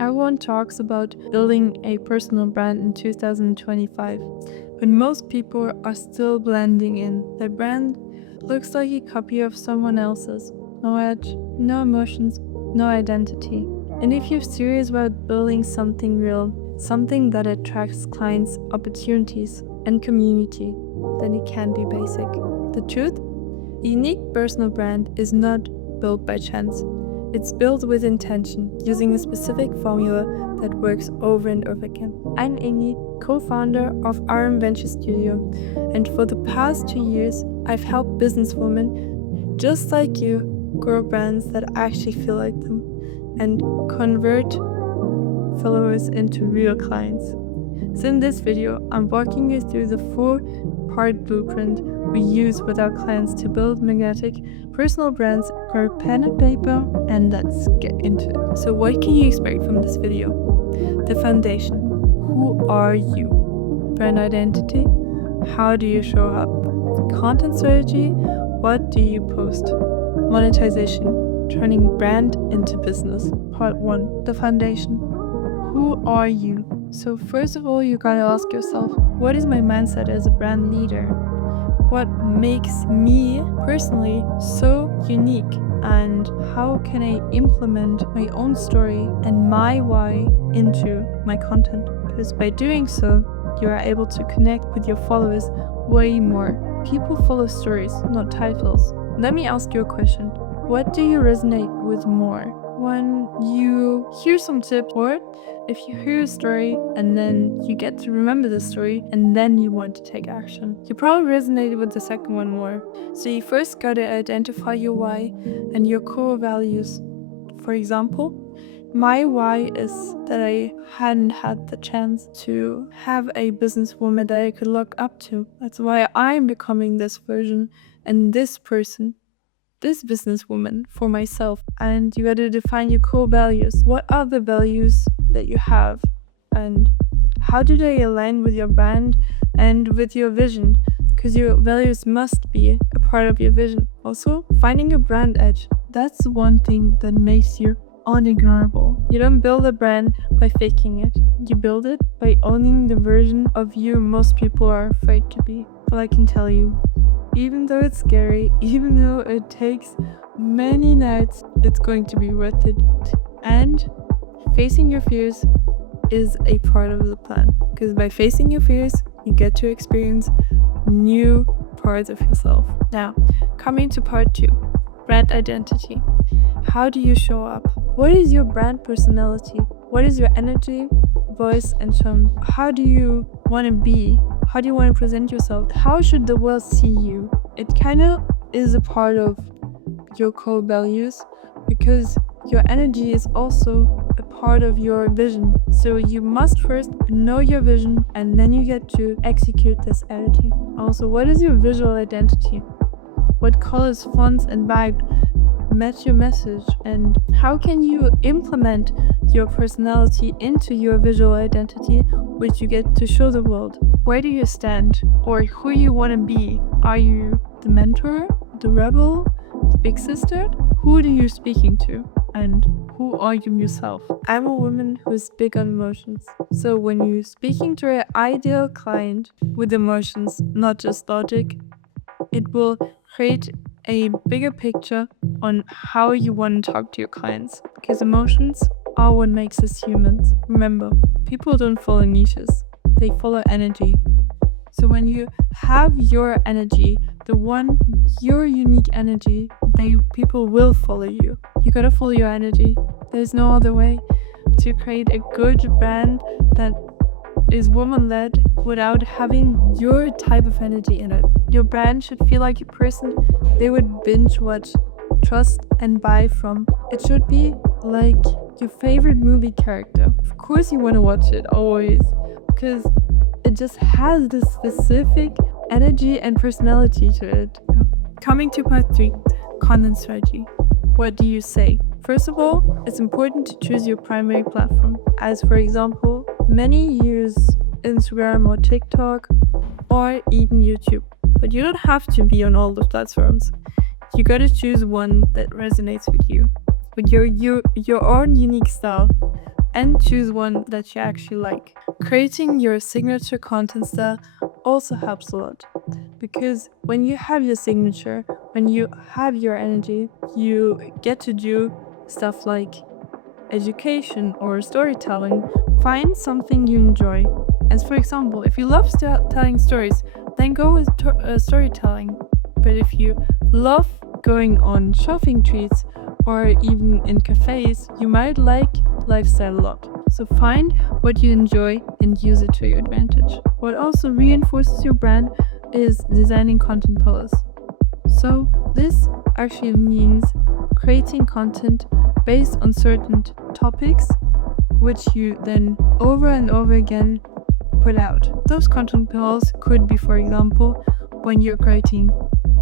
Everyone talks about building a personal brand in 2025, but most people are still blending in. Their brand looks like a copy of someone else's. No edge, no emotions, no identity. And if you're serious about building something real, something that attracts clients, opportunities, and community, then it can be basic. The truth? A unique personal brand is not built by chance. It's built with intention, using a specific formula that works over and over again. I'm Amy, co-founder of Aram Venture Studio, and for the past 2 years, I've helped businesswomen just like you grow brands that actually feel like them and convert followers into real clients. So in this video, I'm walking you through the 4-part blueprint we use with our clients to build magnetic personal brands. Grab pen and paper and let's get into it. So what can you expect from this video? The foundation. Who are you? Brand identity. How do you show up? Content strategy. What do you post? Monetization. Turning brand into business. Part 1. The foundation. Who are you? So first of all, you gotta ask yourself, what is my mindset as a brand leader? What makes me personally so unique? And how can I implement my own story and my why into my content? Because by doing so, you are able to connect with your followers way more. People follow stories, not titles. Let me ask you a question. What do you resonate with more? When you hear some tips, or if you hear a story and then you get to remember the story and then you want to take action. You probably resonated with the second one more. So you first gotta identify your why and your core values. For example, my why is that I hadn't had the chance to have a businesswoman that I could look up to. That's why I'm becoming this version and this person, this businesswoman for myself. And you gotta define your core values. What are the values that you have? And how do they align with your brand and with your vision? Because your values must be a part of your vision. Also, finding your brand edge. That's one thing that makes you unignorable. You don't build a brand by faking it. You build it by owning the version of you most people are afraid to be. Well, I can tell you, even though it's scary, even though it takes many nights, it's going to be worth it. And facing your fears is a part of the plan. Because by facing your fears, you get to experience new parts of yourself. Now, coming to part 2, brand identity. How do you show up? What is your brand personality? What is your energy, voice, and tone? How do you want to be? How do you want to present yourself? How should the world see you? It kind of is a part of your core values because your energy is also a part of your vision. So you must first know your vision and then you get to execute this energy. Also, what is your visual identity? What colors, fonts, and vibe match your message? And how can you implement your personality into your visual identity, which you get to show the world? Where do you stand? Or who you want to be? Are you the mentor, the rebel, the big sister? Who are you speaking to? And who are you yourself? I'm a woman who's big on emotions. So when you're speaking to an ideal client with emotions, not just logic, it will create a bigger picture on how you want to talk to your clients. Because emotions are what makes us humans. Remember, people don't follow niches, they follow energy. So when you have your energy, your unique energy, people will follow you. You gotta follow your energy. There's no other way to create a good brand that is woman-led without having your type of energy in it. Your brand should feel like a person they would binge watch, trust, and buy from. It should be like your favorite movie character. Of course you want to watch it always, because it just has this specific energy and personality to it. Coming to part 3, content strategy. What do you say? First of all, it's important to choose your primary platform. As for example, many use Instagram or TikTok or even YouTube. But you don't have to be on all the platforms. You gotta choose one that resonates with you, with your own unique style. and choose one that you actually like. Creating your signature content style also helps a lot, because when you have your signature, when you have your energy, you get to do stuff like education or storytelling. Find something you enjoy. As for example, if you love telling stories, then go with storytelling. But if you love going on shopping treats or even in cafes, you might like lifestyle a lot. So find what you enjoy and use it to your advantage. What also reinforces your brand is designing content pillars. So this actually means creating content based on certain topics, which you then over and over again put out. Those content pillars could be, for example, when you're creating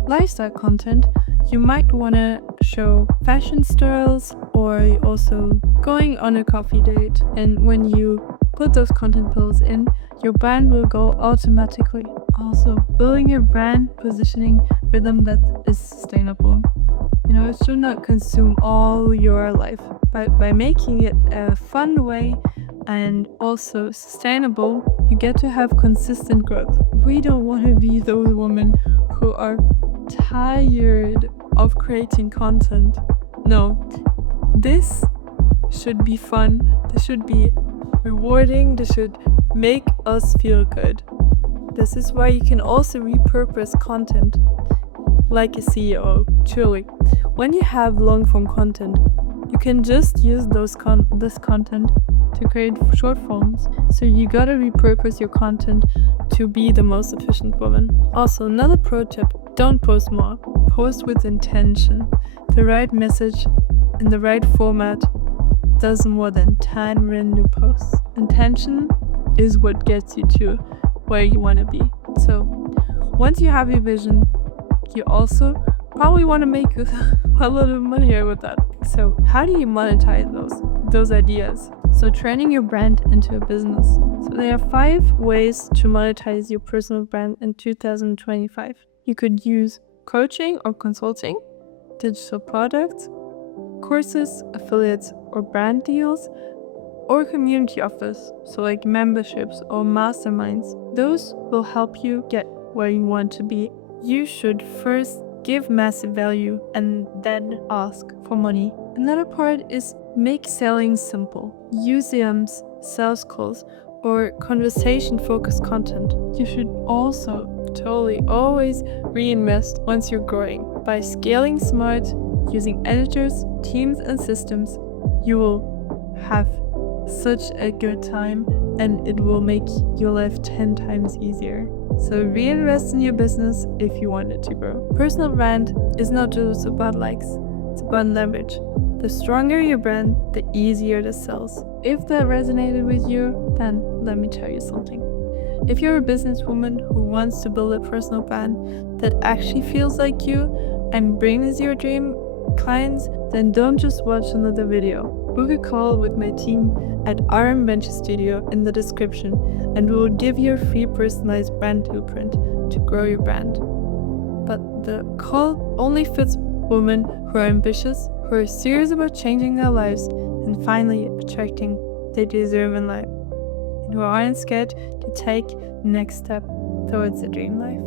lifestyle content, you might want to show fashion styles or also going on a coffee date. And when you put those content pillars in, your brand will go automatically. Also, building your brand positioning rhythm that is sustainable. It should not consume all your life. But by making it a fun way and also sustainable, you get to have consistent growth. We don't want to be those women who are tired of creating content. No, this should be fun. This should be rewarding. This should make us feel good. This is why you can also repurpose content like a CEO, truly. When you have long form content, you can just use this content to create short forms. So you gotta repurpose your content to be the most efficient woman. Also, another pro tip, don't post more. Post with intention. The right message in the right format does more than 10 random posts. Intention is what gets you to where you want to be. So once you have your vision, you also probably want to make a lot of money with that. So how do you monetize those ideas? So turning your brand into a business. So there are 5 ways to monetize your personal brand in 2025. You could use coaching or consulting, digital products, courses, affiliates, or brand deals, or community offers, so like memberships or masterminds. Those will help you get where you want to be. You should first give massive value and then ask for money. Another part is make selling simple. Use DMs, sales calls, or conversation-focused content. You should also totally always reinvest once you're growing. By scaling smart, using editors, teams, and systems, you will have such a good time and it will make your life 10 times easier. So reinvest in your business if you want it to grow. Personal brand is not just about likes, it's about leverage. The stronger your brand, the easier the sales. If that resonated with you, then let me tell you something. If you're a businesswoman who wants to build a personal brand that actually feels like you and brings your dream clients, then don't just watch another video. Book a call with my team at Aram Venture Studio in the description, and we will give you a free personalized brand blueprint to grow your brand. But the call only fits women who are ambitious, who are serious about changing their lives, and finally attracting they deserve in life, and who aren't scared to take the next step towards the dream life.